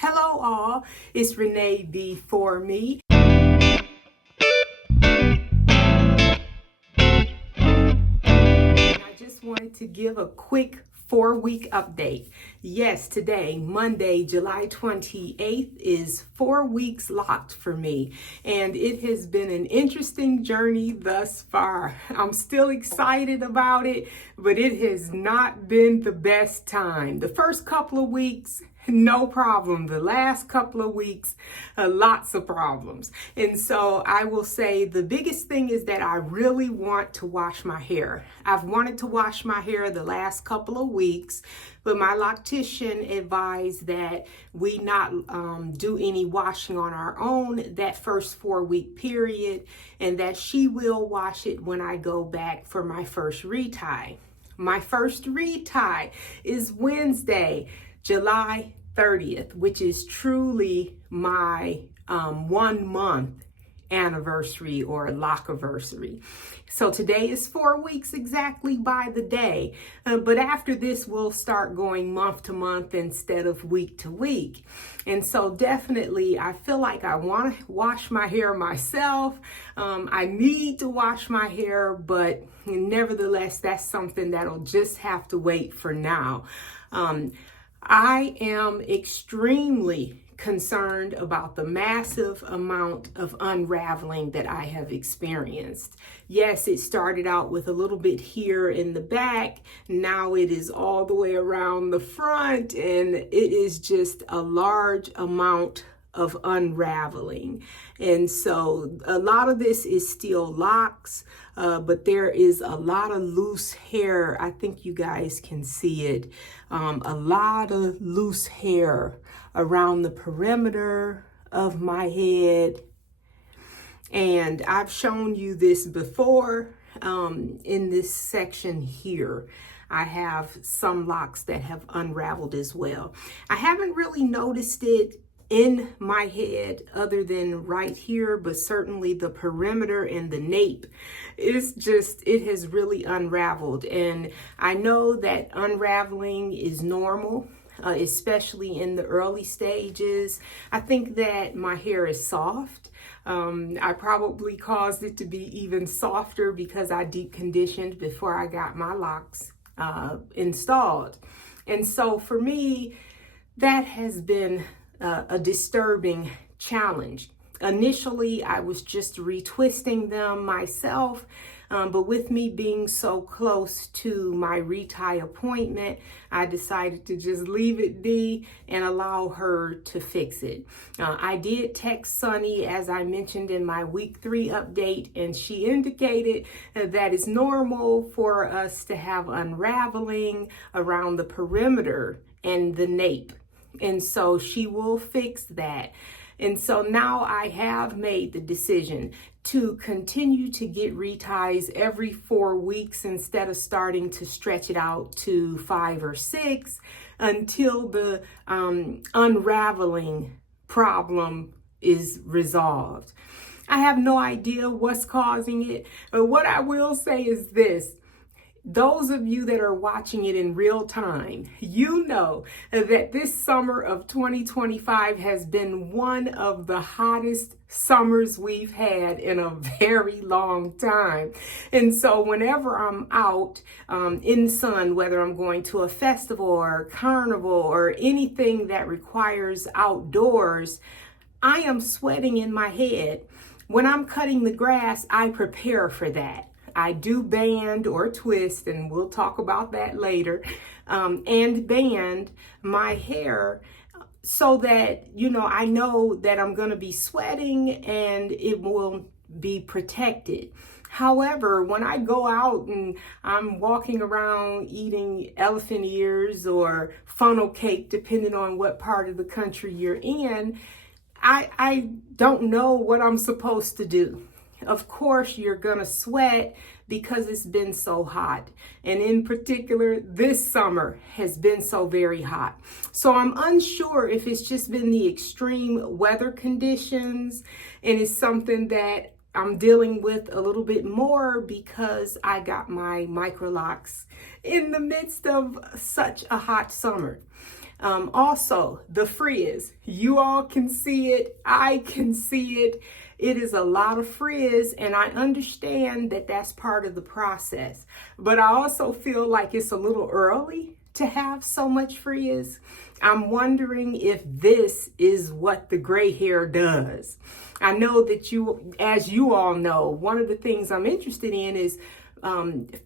Hello all, it's Renee B for me. I just wanted to give a quick 4-week update. Yes, today, Monday, July 28th, is 4 weeks locked for me. And it has been an interesting journey thus far. I'm still excited about it, but it has not been the best time. The first couple of weeks, no problem. The last couple of weeks, lots of problems. And so I will say the biggest thing is that I really want to wash my hair. I've wanted to wash my hair the last couple of weeks, but my loctician advised that we not do any washing on our own that first 4-week period, and that she will wash it when I go back for my first retie. My first retie is Wednesday, July 30th, which is truly my 1 month anniversary or lockiversary. So today is 4 weeks exactly by the day, but after this we'll start going month to month instead of week to week. And so definitely I feel like I want to wash my hair myself. I need to wash my hair, but nevertheless that's something that'll just have to wait for now. I am extremely concerned about the massive amount of unraveling that I have experienced. Yes, it started out with a little bit here in the back. Now it is all the way around the front, and it is just a large amount of unraveling. And so a lot of this is still locks, but there is a lot of loose hair. I think you guys can see it. A lot of loose hair around the perimeter of my head. And I've shown you this before in this section here. I have some locks that have unraveled as well. I haven't really noticed it in my head other than right here, but certainly the perimeter and the nape, it has really unraveled. And I know that unraveling is normal, especially in the early stages. I think that my hair is soft. I probably caused it to be even softer because I deep conditioned before I got my locks installed. And so for me, that has been a disturbing challenge. Initially, I was just retwisting them myself, but with me being so close to my retie appointment, I decided to just leave it be and allow her to fix it. I did text Sunny, as I mentioned in my week 3 update, and she indicated that it's normal for us to have unraveling around the perimeter and the nape. And so she will fix that. And so now I have made the decision to continue to get reties every 4 weeks instead of starting to stretch it out to 5 or 6 until the unraveling problem is resolved. I have no idea what's causing it, but what I will say is this. Those of you that are watching it in real time, you know that this summer of 2025 has been one of the hottest summers we've had in a very long time. And so whenever I'm out in the sun, whether I'm going to a festival or a carnival or anything that requires outdoors, I am sweating in my head. When I'm cutting the grass, I prepare for that. I do band or twist, and we'll talk about that later, and band my hair so that, I know that I'm going to be sweating and it will be protected. However, when I go out and I'm walking around eating elephant ears or funnel cake, depending on what part of the country you're in, I don't know what I'm supposed to do. Of course, you're going to sweat because it's been so hot. And in particular, this summer has been so very hot. So I'm unsure if it's just been the extreme weather conditions and it's something that I'm dealing with a little bit more because I got my Microlocs in the midst of such a hot summer. Also, the frizz. You all can see it. I can see it. It is a lot of frizz, and I understand that that's part of the process. But I also feel like it's a little early to have so much frizz. I'm wondering if this is what the gray hair does. I know that as you all know, one of the things I'm interested in is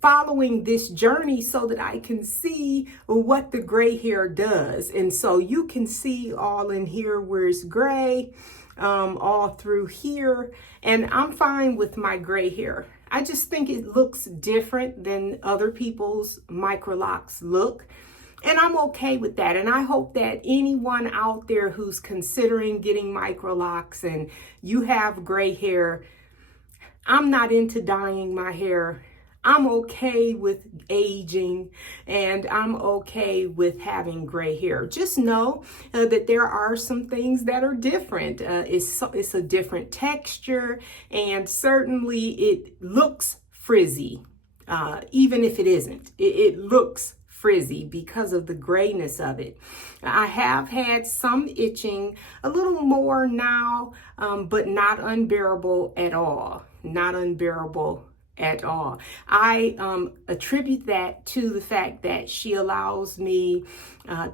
following this journey so that I can see what the gray hair does. And so you can see all in here where it's gray, all through here. And I'm fine with my gray hair. I just think it looks different than other people's Microlocs look. And I'm okay with that. And I hope that anyone out there who's considering getting Microlocs and you have gray hair, I'm not into dyeing my hair. I'm okay with aging, and I'm okay with having gray hair. Just know that there are some things that are different. It's a different texture, and certainly it looks frizzy, even if it isn't. It looks frizzy because of the grayness of it. I have had some itching, a little more now, but not unbearable at all. Not unbearable at all. I attribute that to the fact that she allows me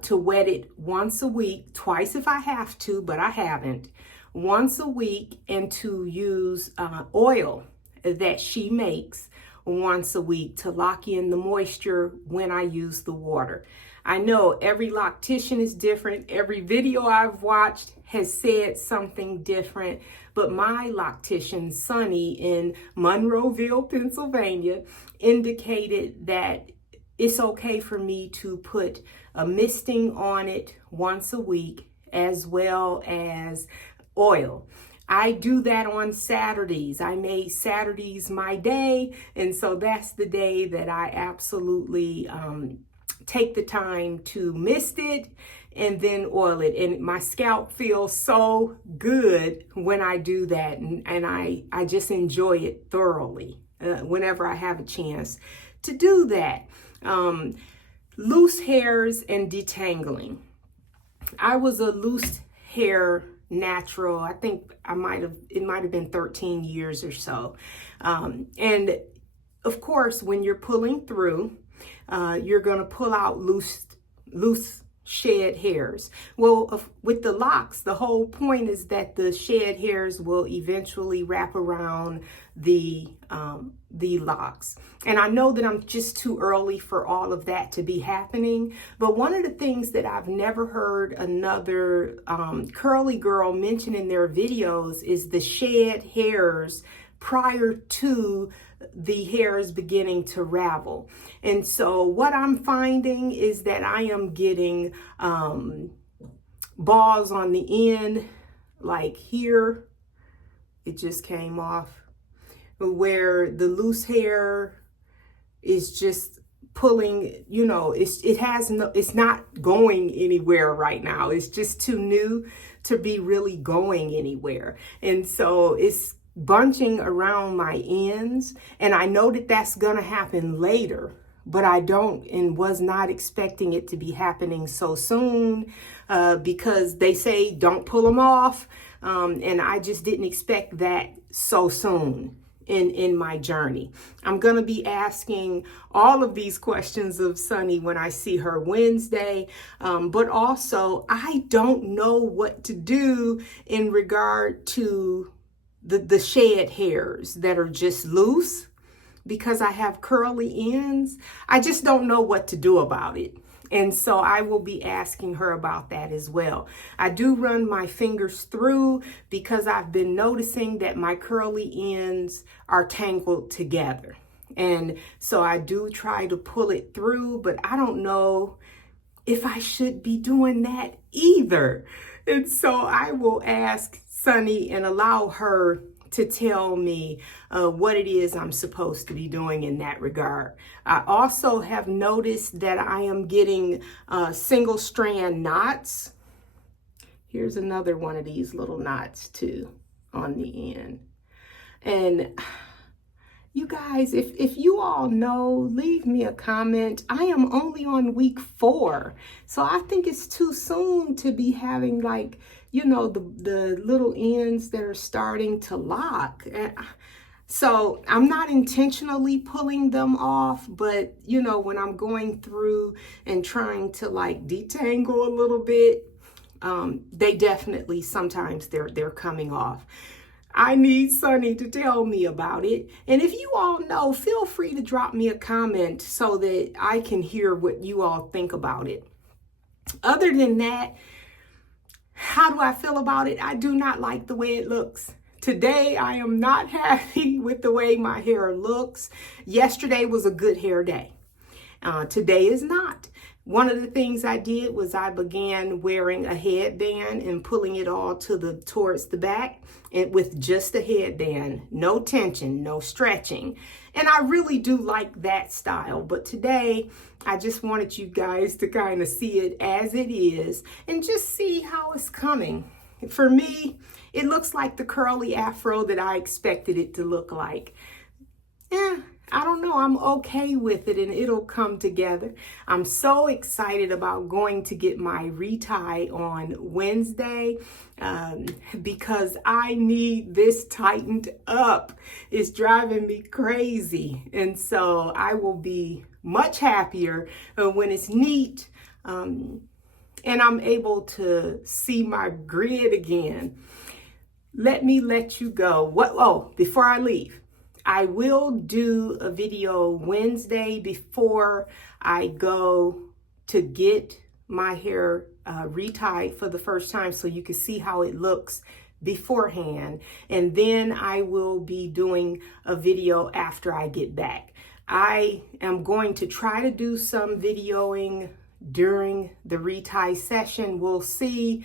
to wet it once a week, twice if I have to, but I haven't, once a week, and to use oil that she makes once a week to lock in the moisture when I use the water. I know every loctician is different. Every video I've watched has said something different, but my loctician, Sunny, in Monroeville, Pennsylvania, indicated that it's okay for me to put a misting on it once a week, as well as oil. I do that on Saturdays. I made Saturdays my day, and so that's the day that I absolutely take the time to mist it and then oil it. And my scalp feels so good when I do that, and I just enjoy it thoroughly whenever I have a chance to do that. Loose hairs and detangling. I was a loose hair natural. I think it might have been 13 years or so. And of course, when you're pulling through, you're going to pull out loose shed hairs. Well, with the locks, the whole point is that the shed hairs will eventually wrap around the locks. And I know that I'm just too early for all of that to be happening. But one of the things that I've never heard another curly girl mention in their videos is the shed hairs prior to the hairs beginning to ravel. And so what I'm finding is that I am getting balls on the end, like here, it just came off, where the loose hair is just pulling, you know, it's not going anywhere right now. It's just too new to be really going anywhere. And so it's bunching around my ends, and I know that that's gonna happen later, but I don't and was not expecting it to be happening so soon because they say don't pull them off, and I just didn't expect that so soon in my journey. I'm gonna be asking all of these questions of Sunny when I see her Wednesday, but also I don't know what to do in regard to the shed hairs that are just loose because I have curly ends. I just don't know what to do about it. And so I will be asking her about that as well. I do run my fingers through because I've been noticing that my curly ends are tangled together. And so I do try to pull it through, but I don't know if I should be doing that either. And so I will ask Sunny and allow her to tell me what it is I'm supposed to be doing in that regard. I also have noticed that I am getting single strand knots. Here's another one of these little knots too on the end. And you guys, if you all know, leave me a comment. I am only on week 4. So I think it's too soon to be having like, you know, the little ends that are starting to lock. So I'm not intentionally pulling them off, but you know, when I'm going through and trying to like detangle a little bit, they definitely, sometimes they're coming off. I need Sunny to tell me about it. And if you all know, feel free to drop me a comment so that I can hear what you all think about it. Other than that, how do I feel about it? I do not like the way it looks. Today, I am not happy with the way my hair looks. Yesterday was a good hair day. Today is not. One of the things I did was I began wearing a headband and pulling it all towards the back, and with just a headband, no tension, no stretching. And I really do like that style. But today, I just wanted you guys to kind of see it as it is and just see how it's coming. For me, it looks like the curly afro that I expected it to look like. I don't know. I'm okay with it and it'll come together. I'm so excited about going to get my retie on Wednesday because I need this tightened up. It's driving me crazy. And so I will be much happier when it's neat and I'm able to see my grid again. Let me let you go. Before I leave, I will do a video Wednesday before I go to get my hair retied for the first time so you can see how it looks beforehand. And then I will be doing a video after I get back. I am going to try to do some videoing during the retie session. We'll see.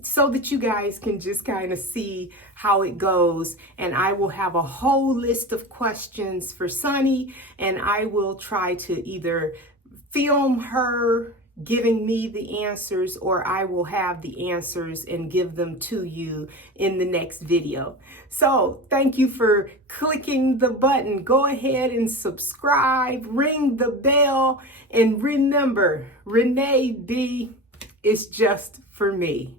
So that you guys can just kind of see how it goes. And I will have a whole list of questions for Sunny, and I will try to either film her giving me the answers, or I will have the answers and give them to you in the next video. So thank you for clicking the button. Go ahead and subscribe, ring the bell, and remember, Renee B is just for me.